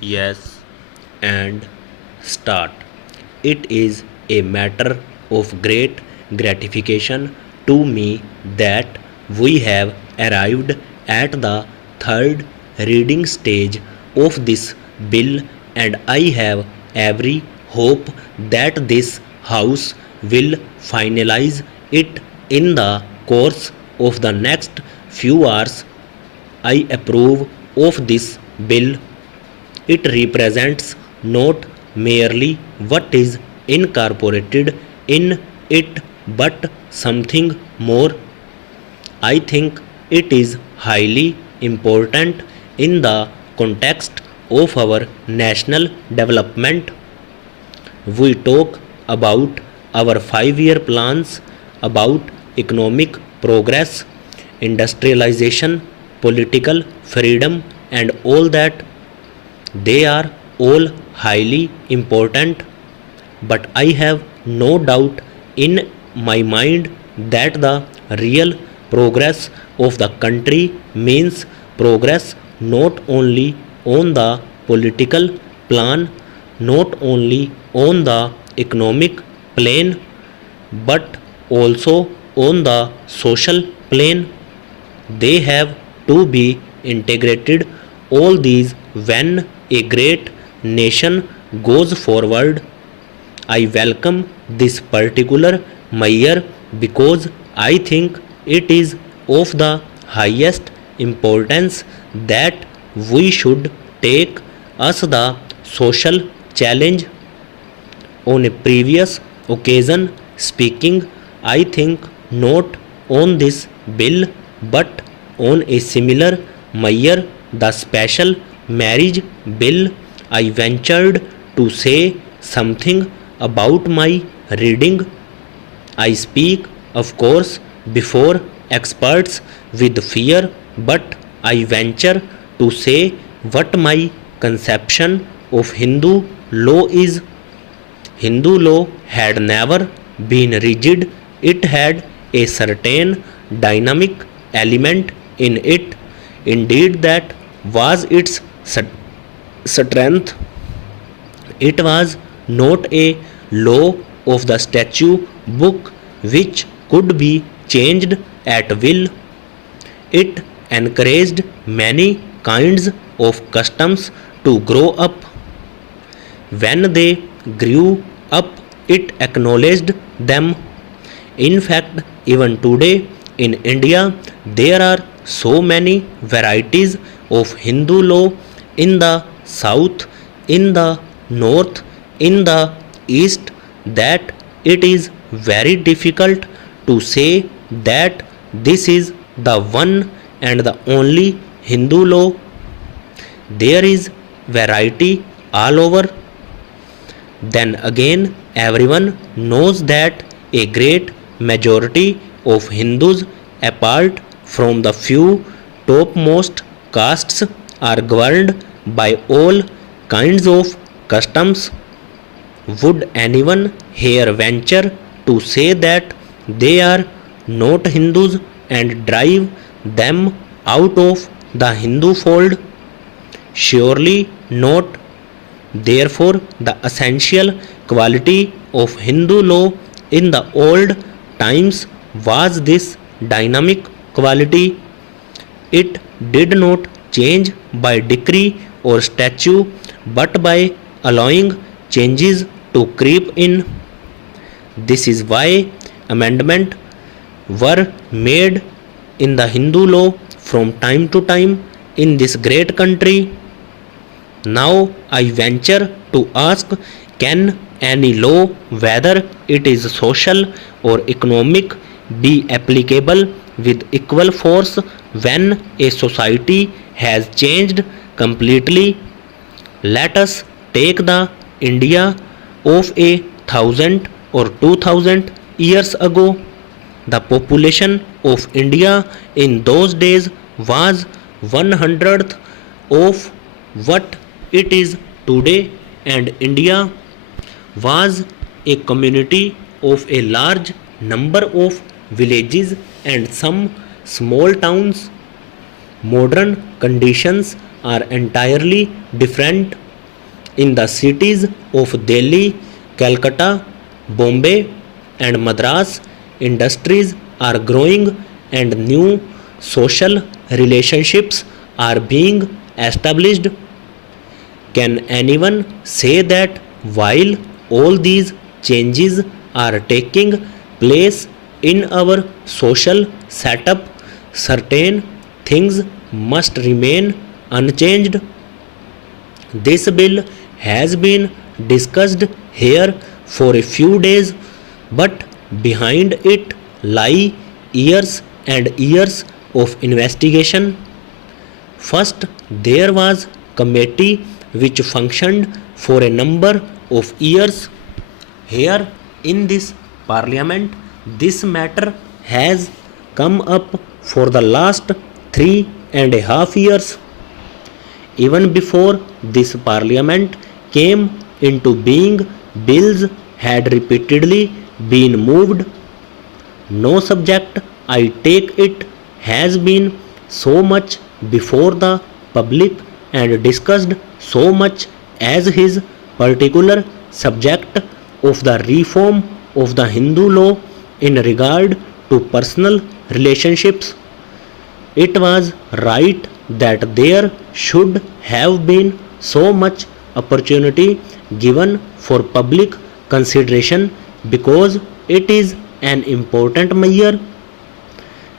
Yes, and start. It is a matter of great gratification to me that we have arrived at the third reading stage of this bill, and I have every hope that this House will finalize it in the course of the next few hours. I approve of this bill. It represents not merely what is incorporated in it but something more. I think it is highly important in the context of our national development. We talk about our 5 year plans, about economic progress, industrialization, political freedom, and all that. They are all highly important, but I have no doubt in my mind that the real progress of the country means progress not only on the political plan, not only on the economic plane, but also on the social plane. They have to be integrated, all these, when a great nation goes forward. I welcome this particular measure because I think it is of the highest importance that we should take us the social challenge. On a previous occasion, speaking, I think not on this bill but on a similar measure, the special marriage bill, I ventured to say something about my reading. I speak, of course, before experts with fear, but I venture to say what my conception of Hindu law is. Hindu law had never been rigid, it had a certain dynamic element in it. Indeed, that was its strength. It was not a law of the statute book which could be changed at will. It encouraged many kinds of customs to grow up. When they grew up, it acknowledged them. In fact, even today in India, there are so many varieties of Hindu law in the south, in the north, in the east, that it is very difficult to say that this is the one and the only Hindu law. There is variety all over. Then again, everyone knows that a great majority of Hindus, apart from the few topmost castes, are governed by all kinds of customs. Would anyone here venture to say that they are not Hindus and drive them out of the Hindu fold? Surely not. Therefore, the essential quality of Hindu law in the old times was this dynamic quality. It did not change by decree or statute but by allowing changes to creep in. This is why amendments were made in the Hindu law from time to time in this great country. Now I venture to ask, can any law, whether it is social or economic, be applicable with equal force when a society has changed completely? Let us take the India of 1,000 or 2,000 years ago. The population of India in those days was 1/100th of what it is today, and India was a community of a large number of villages and some small towns. Modern conditions are entirely different. in the cities of Delhi, Calcutta, Bombay, and Madras, industries are growing and new social relationships are being established. Can anyone say that while all these changes are taking place in our social setup, certain things must remain unchanged? This bill has been discussed here for a few days, but behind it lie years and years of investigation. First, there was committee which functioned for a number of years. Here in this parliament, this matter has come up for the last 3.5 years. Even before this parliament came into being, bills had repeatedly been moved. No subject, I take it, has been so much before the public and discussed so much as his particular subject of the reform of the Hindu law in regard to personal relationships. It was right that there should have been so much opportunity given for public consideration because it is an important measure.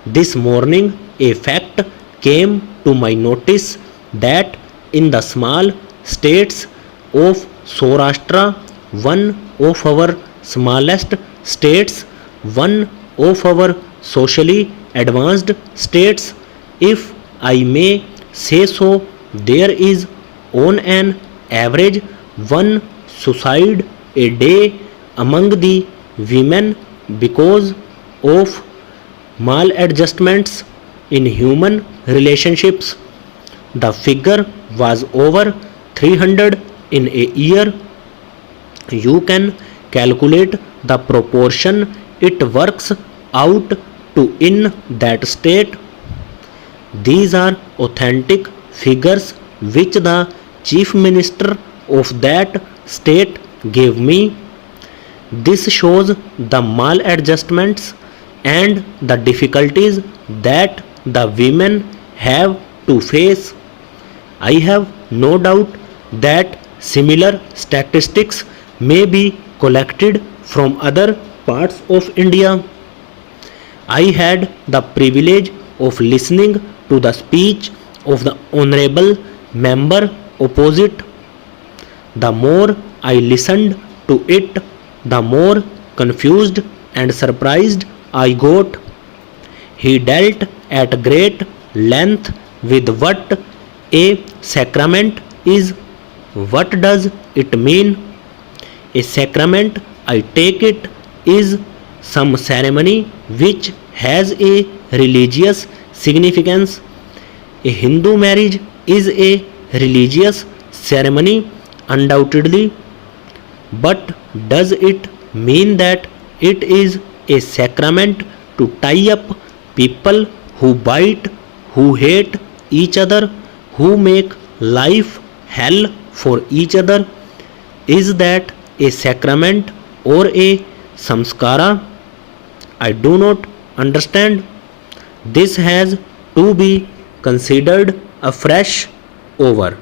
This morning, a fact came to my notice that in the small states of Saurashtra, one of our smallest states, one of our socially advanced states, if I may say so, there is on an average one suicide a day among the women because of maladjustments in human relationships. The figure was over 300 in a year. You can calculate the proportion it works out to in that state. These are authentic figures which the chief minister of that state gave me. This shows the maladjustments and the difficulties that the women have to face. I have no doubt that similar statistics may be collected from other parts of India. I had the privilege of listening to the speech of the honorable member opposite. The more I listened to it, the more confused and surprised I got. He dealt at great length with what a sacrament is. What does it mean? A sacrament, I take it, is some ceremony which has a religious significance. A Hindu marriage is a religious ceremony, undoubtedly. But does it mean that it is a sacrament to tie up people who bite, who hate each other, who make life hell for each other? Is that a sacrament or a samskara? I do not understand. This has to be considered afresh over.